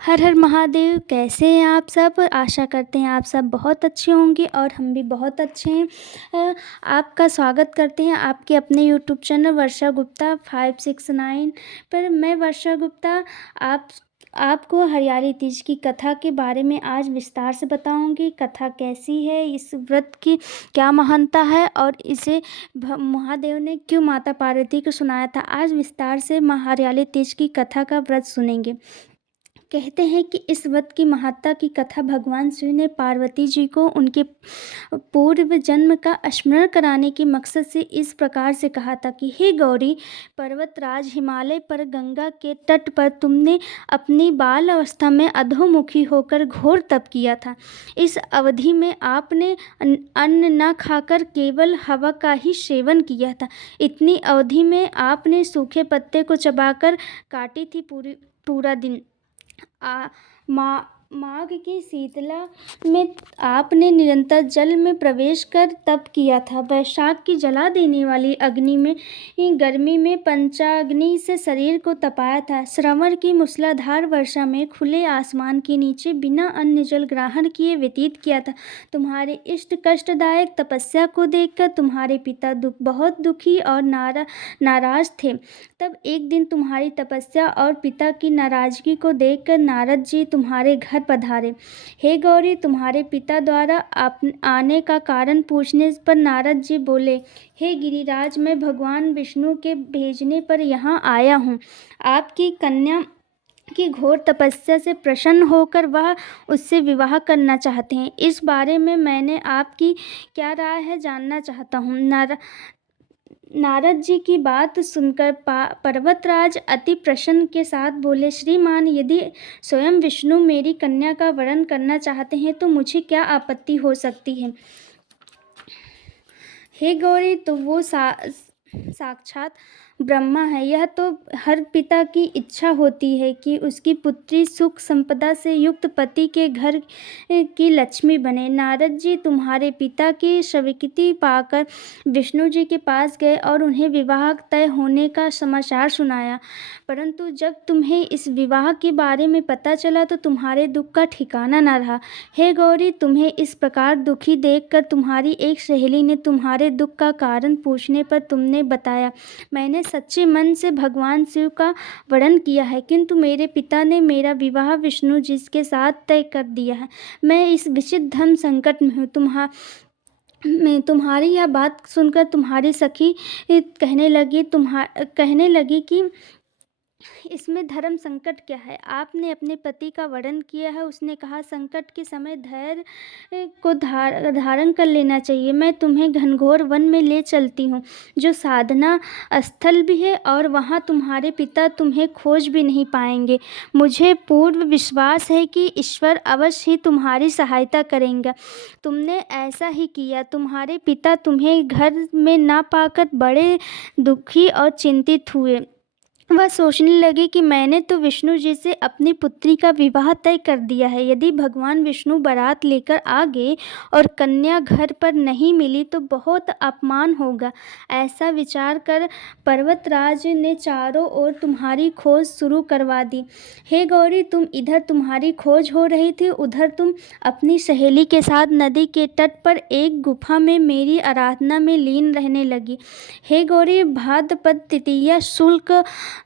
हर हर महादेव। कैसे हैं आप सब? आशा करते हैं आप सब बहुत अच्छे होंगे और हम भी बहुत अच्छे हैं। आपका स्वागत करते हैं आपके अपने यूट्यूब चैनल वर्षा गुप्ता 569 पर। मैं वर्षा गुप्ता आप आपको हरियाली तीज की कथा के बारे में आज विस्तार से बताऊंगी। कथा कैसी है, इस व्रत की क्या महानता है और इसे महादेव ने क्यों माता पार्वती को सुनाया था। आज विस्तार से हरियाली तीज की कथा का व्रत सुनेंगे। कहते हैं कि इस व्रत की महत्ता की कथा भगवान शिव ने पार्वती जी को उनके पूर्व जन्म का स्मरण कराने के मकसद से इस प्रकार से कहा था कि हे गौरी, पर्वतराज हिमालय पर गंगा के तट पर तुमने अपनी बाल अवस्था में अधोमुखी होकर घोर तप किया था। इस अवधि में आपने अन्न न खाकर केवल हवा का ही सेवन किया था। इतनी अवधि में आपने सूखे पत्ते को चबाकर काटी थी पूरा दिन। माघ की शीतला में आपने निरंतर जल में प्रवेश कर तप किया था। वैशाख की जला देने वाली अग्नि में गर्मी में पंचाग्नि से शरीर को तपाया था। श्रवण की मूसलाधार वर्षा में खुले आसमान के नीचे बिना अन्न जल ग्रहण किए व्यतीत किया था। तुम्हारे इष्ट कष्टदायक तपस्या को देखकर तुम्हारे पिता बहुत दुखी और नाराज थे। तब एक दिन तुम्हारी तपस्या और पिता की नाराजगी को देखकर नारद जी तुम्हारे घर पधारे। हे गौरी, तुम्हारे पिता द्वारा आने का कारण पूछने पर नारद जी बोले, हे गिरिराज, मैं भगवान विष्णु के भेजने पर यहाँ आया हूँ। आपकी कन्या की घोर तपस्या से प्रसन्न होकर वह उससे विवाह करना चाहते हैं। इस बारे में मैंने आपकी क्या राय है जानना चाहता हूँ। नारद जी की बात सुनकर पर्वतराज अति प्रसन्न के साथ बोले, श्रीमान, यदि स्वयं विष्णु मेरी कन्या का वरण करना चाहते हैं तो मुझे क्या आपत्ति हो सकती है। हे गौरी, तो वो साक्षात ब्रह्मा है। यह तो हर पिता की इच्छा होती है कि उसकी पुत्री सुख संपदा से युक्त पति के घर की लक्ष्मी बने। नारद जी तुम्हारे पिता की स्वीकृति पाकर विष्णु जी के पास गए और उन्हें विवाह तय होने का समाचार सुनाया। परंतु जब तुम्हें इस विवाह के बारे में पता चला तो तुम्हारे दुख का ठिकाना न रहा। हे गौरी, तुम्हें इस प्रकार दुखी देखकर तुम्हारी एक सहेली ने तुम्हारे दुख का कारण पूछने पर तुमने बताया, मैंने सच्चे मन से भगवान शिव का वरण किया है, किंतु मेरे पिता ने मेरा विवाह विष्णु जी के साथ तय कर दिया है। मैं इस विचित्र धर्म संकट में हूँ। तुम्हारी यह बात सुनकर तुम्हारी सखी कहने लगी कि इसमें धर्म संकट क्या है। आपने अपने पति का वर्ण किया है। उसने कहा, संकट के समय धैर्य को धारण कर लेना चाहिए। मैं तुम्हें घनघोर वन में ले चलती हूँ, जो साधना स्थल भी है, और वहाँ तुम्हारे पिता तुम्हें खोज भी नहीं पाएंगे। मुझे पूर्ण विश्वास है कि ईश्वर अवश्य ही तुम्हारी सहायता करेंगे। तुमने ऐसा ही किया। तुम्हारे पिता तुम्हें घर में ना पाकर बड़े दुखी और चिंतित हुए। वह सोचने लगे कि मैंने तो विष्णु जी से अपनी पुत्री का विवाह तय कर दिया है। यदि भगवान विष्णु बारात लेकर आ गए और कन्या घर पर नहीं मिली तो बहुत अपमान होगा। ऐसा विचार कर पर्वतराज ने चारों ओर तुम्हारी खोज शुरू करवा दी। हे गौरी, तुम इधर तुम्हारी खोज हो रही थी, उधर तुम अपनी सहेली के साथ नदी के तट पर एक गुफा में मेरी आराधना में लीन रहने लगी। हे गौरी, भाद्रपद तृतीया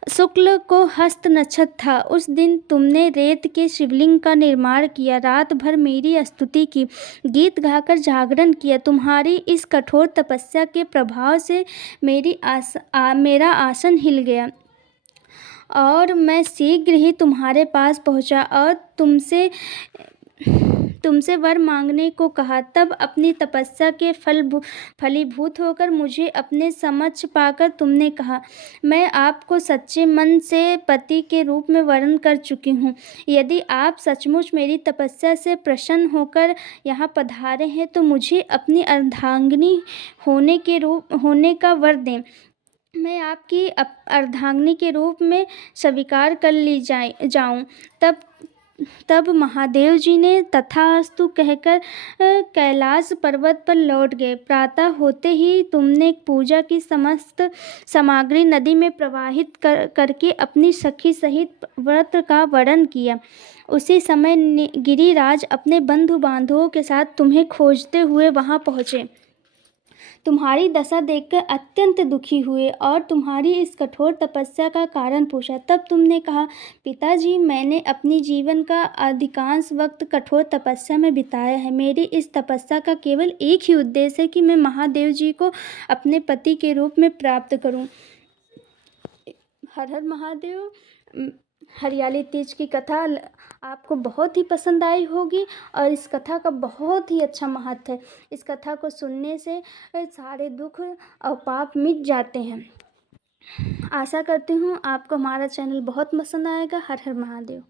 शुक्ल को हस्त नक्षत्र था। उस दिन तुमने रेत के शिवलिंग का निर्माण किया, रात भर मेरी स्तुति की, गीत गाकर जागरण किया। तुम्हारी इस कठोर तपस्या के प्रभाव से मेरा आसन हिल गया और मैं शीघ्र ही तुम्हारे पास पहुंचा और तुमसे वर मांगने को कहा। तब अपनी तपस्या के फलीभूत होकर मुझे अपने समक्ष पाकर तुमने कहा, मैं आपको सच्चे मन से पति के रूप में वरण कर चुकी हूँ। यदि आप सचमुच मेरी तपस्या से प्रसन्न होकर यहाँ पधारे हैं तो मुझे अपनी अर्धांगिनी होने का वर दें। मैं आपकी अर्धांगिनी के रूप में स्वीकार कर ली जाऊं। तब महादेव जी ने तथास्तु कहकर कैलाश पर्वत पर लौट गए। प्रातः होते ही तुमने पूजा की समस्त सामग्री नदी में प्रवाहित करके अपनी सखी सहित व्रत का वर्णन किया। उसी समय गिरिराज अपने बंधु बांधवों के साथ तुम्हें खोजते हुए वहां पहुंचे। तुम्हारी दशा देखकर अत्यंत दुखी हुए और तुम्हारी इस कठोर तपस्या का कारण पूछा। तब तुमने कहा, पिताजी, मैंने अपनी जीवन का अधिकांश वक्त कठोर तपस्या में बिताया है। मेरी इस तपस्या का केवल एक ही उद्देश्य है कि मैं महादेव जी को अपने पति के रूप में प्राप्त करूं। हर हर महादेव। हरियाली तीज की कथा आपको बहुत ही पसंद आई होगी और इस कथा का बहुत ही अच्छा महत्व है। इस कथा को सुनने से सारे दुख और पाप मिट जाते हैं। आशा करती हूँ आपको हमारा चैनल बहुत पसंद आएगा। हर हर महादेव।